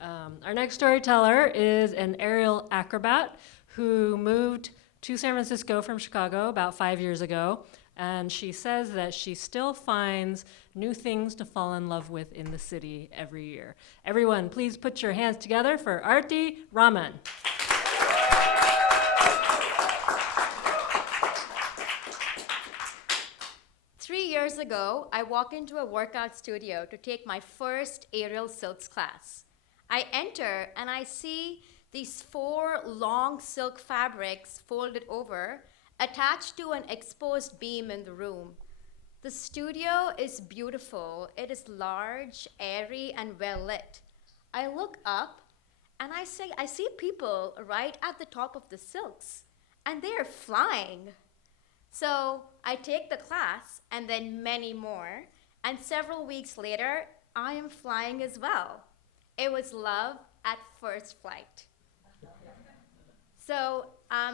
Our next storyteller is an aerial acrobat who moved to San Francisco from Chicago about 5 years ago. And she says that she still finds new things to fall in love with in the city every year. Everyone, please put your hands together for Aarti Raman. 3 years ago, I walked into a workout studio to take my first aerial silks class. I enter and I see these four long silk fabrics folded over, attached to an exposed beam in the room. The studio is beautiful. It is large, airy, and well lit. I look up and I see people right at the top of the silks, and they are flying. So I take the class and then many more, and several weeks later, I am flying as well. It was love at first flight.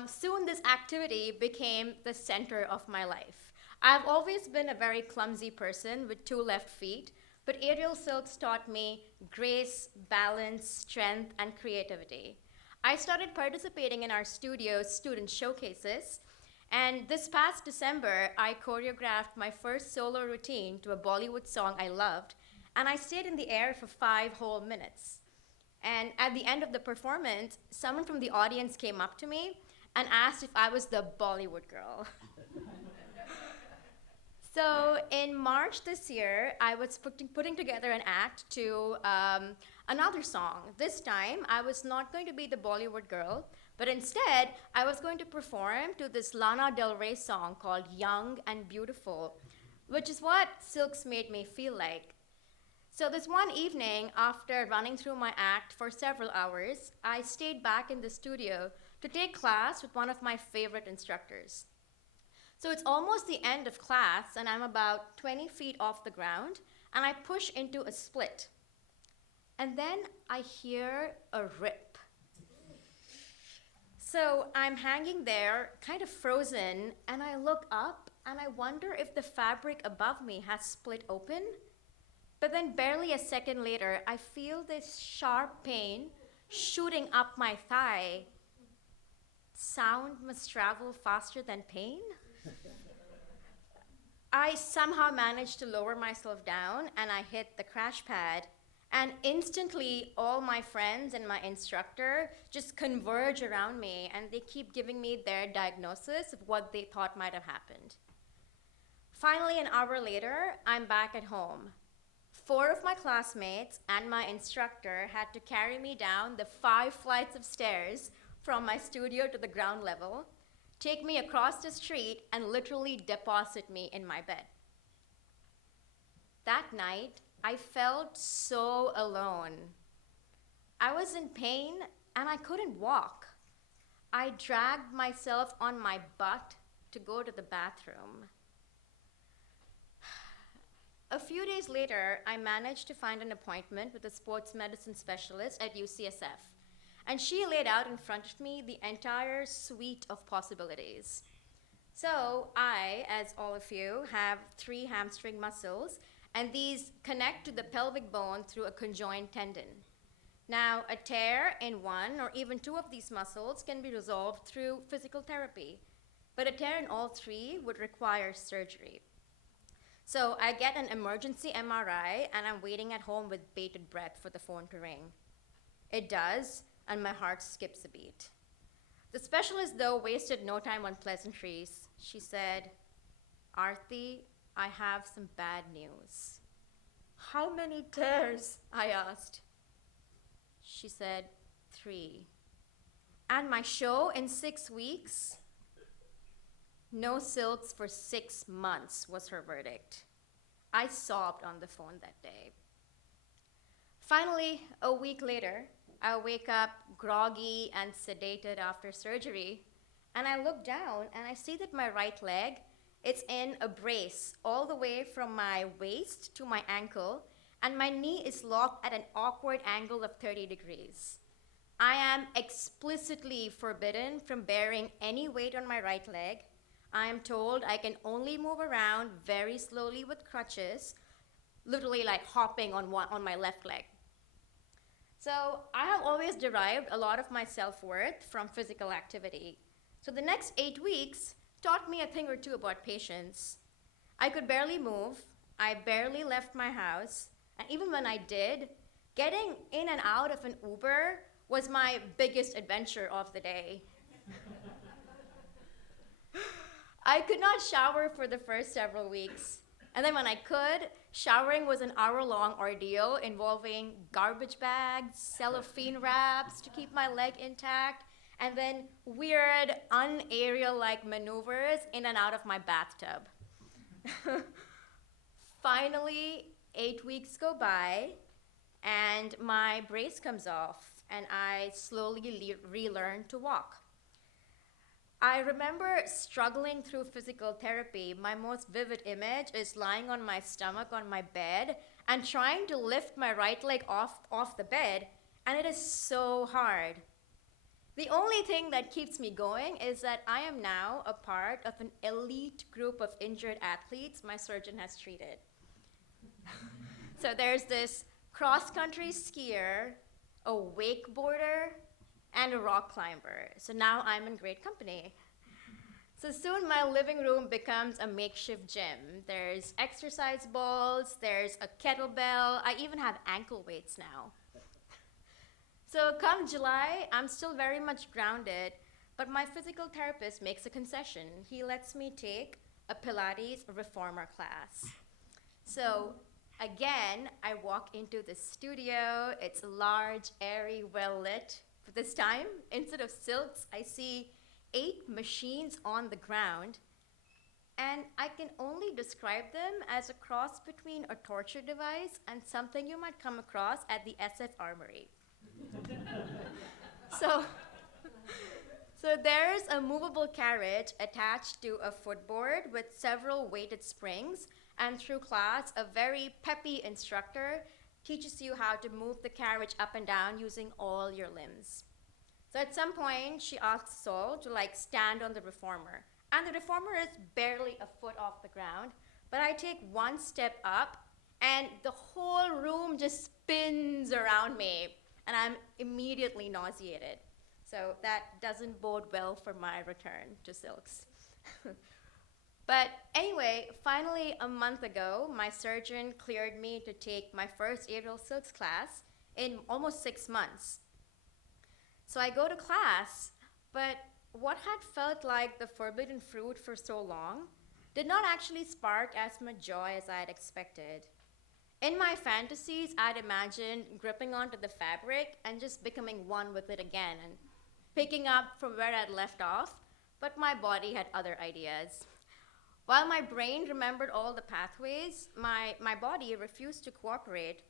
Soon this activity became the center of my life. I've always been a very clumsy person with two left feet, but aerial silks taught me grace, balance, strength, and creativity. I started participating in our studio's student showcases, and this past December, I choreographed my first solo routine to a Bollywood song I loved, and I stayed in the air for 5 whole minutes. And at the end of the performance, someone from the audience came up to me and asked if I was the Bollywood girl. So in March this year, I was putting together an act to another song. This time, I was not going to be the Bollywood girl, but instead, I was going to perform to this Lana Del Rey song called Young and Beautiful, which is what silks made me feel like. So this one evening, after running through my act for several hours, I stayed back in the studio to take class with one of my favorite instructors. So it's almost the end of class, and I'm about 20 feet off the ground, and I push into a split. And then I hear a rip. So I'm hanging there, kind of frozen, and I look up, and I wonder if the fabric above me has split open. But then barely a second later, I feel this sharp pain shooting up my thigh. Sound must travel faster than pain? I somehow managed to lower myself down and I hit the crash pad. And instantly, all my friends and my instructor just converge around me and they keep giving me their diagnosis of what they thought might have happened. Finally, an hour later, I'm back at home. 4 of my classmates and my instructor had to carry me down the 5 flights of stairs from my studio to the ground level, take me across the street, and literally deposit me in my bed. That night, I felt so alone. I was in pain and I couldn't walk. I dragged myself on my butt to go to the bathroom. A few days later, I managed to find an appointment with a sports medicine specialist at UCSF, and she laid out in front of me the entire suite of possibilities. So I, as all of you, have 3 hamstring muscles, and these connect to the pelvic bone through a conjoined tendon. Now, a tear in one or even 2 of these muscles can be resolved through physical therapy, but a tear in all 3 would require surgery. So I get an emergency MRI, and I'm waiting at home with bated breath for the phone to ring. It does, and my heart skips a beat. The specialist, though, wasted no time on pleasantries. She said, "Aarti, I have some bad news." "How many tears?" I asked. She said, 3. "And my show in 6 weeks?" "No silks for 6 months," was her verdict. I sobbed on the phone that day. Finally, a week later, I wake up groggy and sedated after surgery, and I look down and I see that my right leg, it's in a brace all the way from my waist to my ankle, and my knee is locked at an awkward angle of 30 degrees. I am explicitly forbidden from bearing any weight on my right leg. I am told I can only move around very slowly with crutches, literally like hopping on my left leg. So I have always derived a lot of my self-worth from physical activity. So the next 8 weeks taught me a thing or two about patience. I could barely move, I barely left my house, and even when I did, getting in and out of an Uber was my biggest adventure of the day. I could not shower for the first several weeks. And then when I could, showering was an hour-long ordeal involving garbage bags, cellophane wraps to keep my leg intact, and then weird, un-aerial-like maneuvers in and out of my bathtub. Finally, 8 weeks go by, and my brace comes off, and I slowly relearn to walk. I remember struggling through physical therapy. My most vivid image is lying on my stomach on my bed and trying to lift my right leg off the bed, and it is so hard. The only thing that keeps me going is that I am now a part of an elite group of injured athletes my surgeon has treated. So there's this cross-country skier, a wakeboarder, and a rock climber. So now I'm in great company. So soon my living room becomes a makeshift gym. There's exercise balls, there's a kettlebell, I even have ankle weights now. So come July, I'm still very much grounded, but my physical therapist makes a concession. He lets me take a Pilates reformer class. So again, I walk into the studio. It's large, airy, well lit. But this time, instead of silks, I see 8 machines on the ground, and I can only describe them as a cross between a torture device and something you might come across at the SF Armory. So there's a movable carriage attached to a footboard with several weighted springs, and through class, a very peppy instructor teaches you how to move the carriage up and down using all your limbs. So at some point, she asks Sol to stand on the reformer. And the reformer is barely a foot off the ground, but I take one step up and the whole room just spins around me and I'm immediately nauseated. So that doesn't bode well for my return to silks. But anyway, finally a month ago, my surgeon cleared me to take my first aerial silks class in almost 6 months. So I go to class, but what had felt like the forbidden fruit for so long did not actually spark as much joy as I had expected. In my fantasies, I'd imagined gripping onto the fabric and just becoming one with it again and picking up from where I'd left off, but my body had other ideas. While my brain remembered all the pathways, my body refused to cooperate.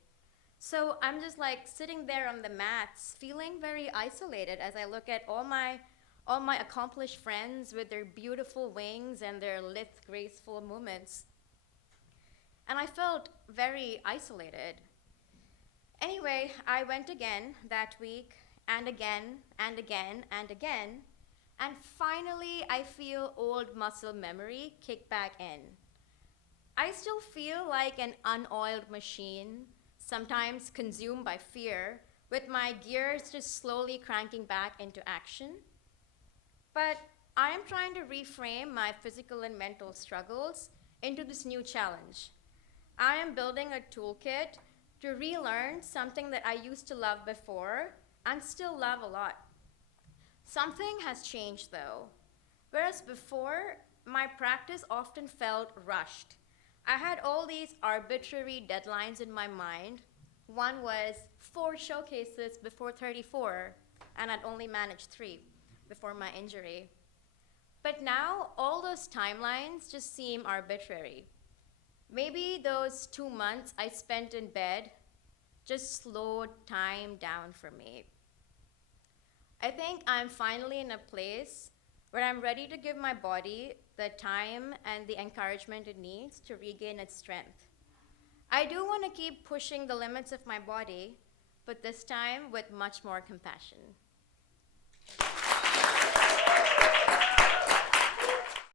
So I'm just sitting there on the mats, feeling very isolated as I look at all my accomplished friends with their beautiful wings and their lithe, graceful movements. And I felt very isolated. Anyway, I went again that week, and again, and again, and again, and finally I feel old muscle memory kick back in. I still feel like an unoiled machine, sometimes consumed by fear, with my gears just slowly cranking back into action. But I am trying to reframe my physical and mental struggles into this new challenge. I am building a toolkit to relearn something that I used to love before and still love a lot. Something has changed though. Whereas before, my practice often felt rushed. I had all these arbitrary deadlines in my mind. One was 4 showcases before 34, and I'd only managed 3 before my injury. But now, all those timelines just seem arbitrary. Maybe those 2 months I spent in bed just slowed time down for me. I think I'm finally in a place where I'm ready to give my body the time and the encouragement it needs to regain its strength. I do want to keep pushing the limits of my body, but this time with much more compassion.